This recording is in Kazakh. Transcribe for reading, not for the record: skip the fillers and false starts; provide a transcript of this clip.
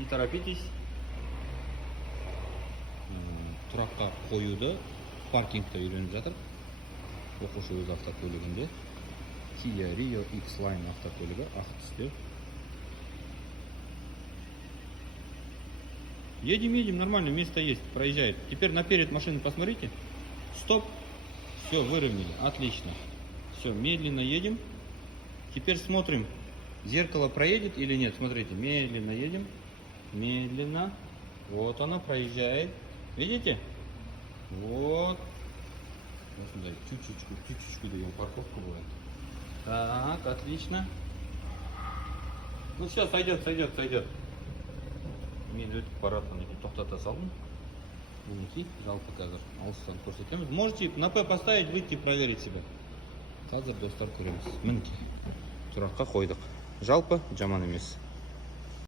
Не торопитесь. Тұраққа қоюды паркингте үйреніп жатыр. Оқушы өз автокөлігінде. Kia Rio X-Line автокөлігі ақ түсте. Едем, нормально, место есть, проезжает. Теперь наперед машины посмотрите. Стоп. Все, выровняли, отлично. Все, медленно едем. Теперь смотрим, зеркало проедет или нет. Смотрите, медленно едем. Медленно. Вот она проезжает. Видите? Вот. Чуть-чуть даем парковку бывает. Так, отлично. Ну все, сойдет. Мен өтіп баратын тоқтата салдым. Мінекей, жалпы қазір алыстан көрсетеміз. Можете на П поставить, выйти и проверить себя. Қазір достар көреміз. Мінекей, тұраққа қойдық. Жалпы жаман емес.